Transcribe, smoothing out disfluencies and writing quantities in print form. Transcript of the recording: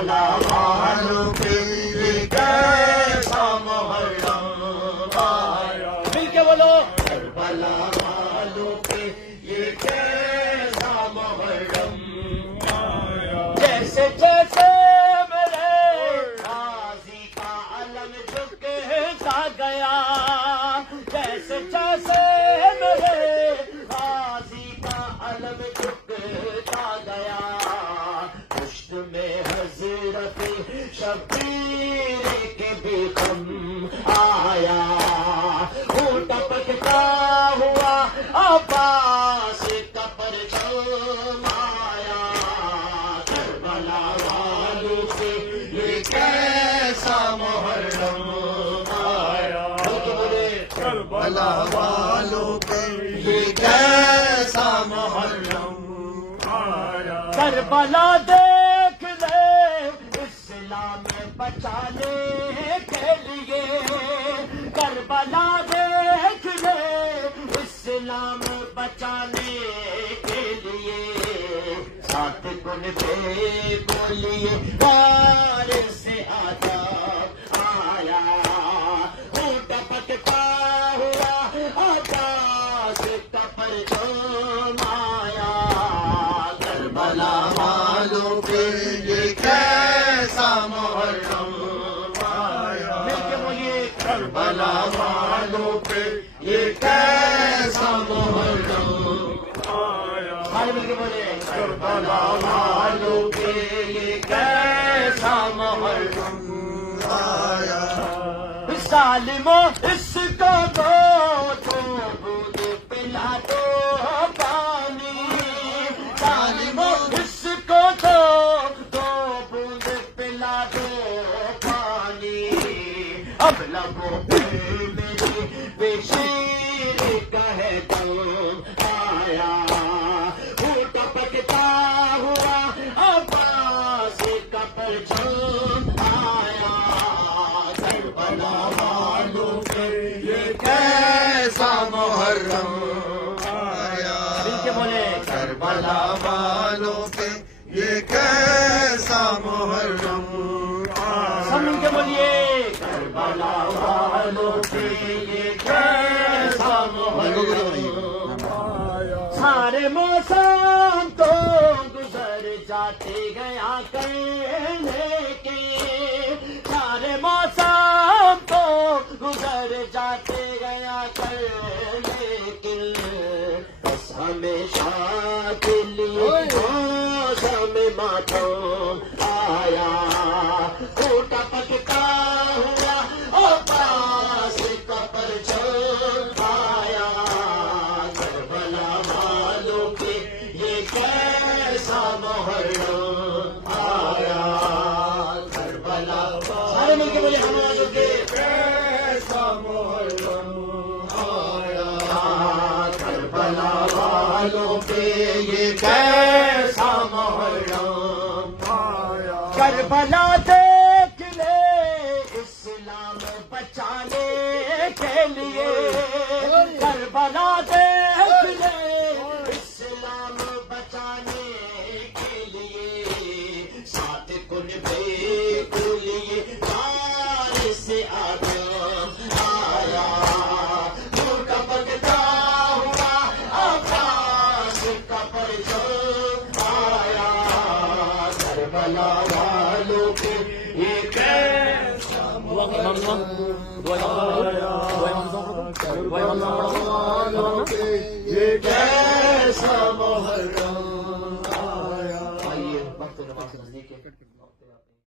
کربلا والوں پہ یہ کیسا محرم آیا. مل کے بولو کربلا والوں پہ یہ کیسا محرم آیا. جیسے جیسے میرے غازی کا علم جھکتا گیا، جیسے جیسے میرے غازی کا علم جھکتا گیا، پشت میں حضرت شبیر کے بھی غم آیا. وہ ٹپکتا ہوا عباس کا پرچم آیا. کربلا والوں سے یہ کیسا محرم آیا. کربلا والوں پہ یہ کیسا محرم آیا. کربلا دیکھ لے اسلام بچانے کے لیے، کربلا دیکھ لے اسلام بچانے کے لیے، ساتھ کن پہ گولیے بار سے آتا آیا. وہ ٹپکتا ہوا عباس کا پرچم آیا. کربلا والوں پہ یہ کیسا محرم آیا. مل کے بولیے کربلا والوں پہ یہ کیسا محرم آیا. سارے مل کے بولے کربلا والوں پہ یہ کیسا محرم آیا. ظالموں اس کو دو بوند پلا دو پانی، ظالموں اس کو دو بوند پلا دو پانی. اب لبوں پہ میری بے شیر کا ہے دم آیا. وہ ٹپکتا ہوا عباس کا پرچم آیا. کربلا والوں پہ یہ کیسا محرم آیا. مل کے بولے کربلا والوں پہ یہ کیسا محرم سب مل آیا. کے بولیے کربلا والوں پہ یہ کیسا محرم آیا. سارے موسم تو گزر جاتے گیا کرنے کے، سارے موسم تو گزر جاتے گیا کرنے کے، بس ہمیشہ کے لیے موسم ماتم آیا. وہ ٹپکتا ہوا عباس کا پرچم آیا. کربلا والوں پہ یہ کیسا محرم آیا. کربلا سارے مل کے بولے ہم والوں کے کیسا محرم آیا. کربلا والوں پہ یہ کیسا محرم آیا. کربلا دیکھ لے اسلام بچانے کے لیے، کربلا دیکھ لے اسلام بچانے کے لیے، ساتھ کن بے گولیے بار سے آدم آیا. وہ ٹپکتا ہوا عباس کا پرچم آیا. کربلا والوں پہ یہ کیسا والوں پہ یہ کیسا محرم آیا. آئیے وقت نماز نزدیک ہے.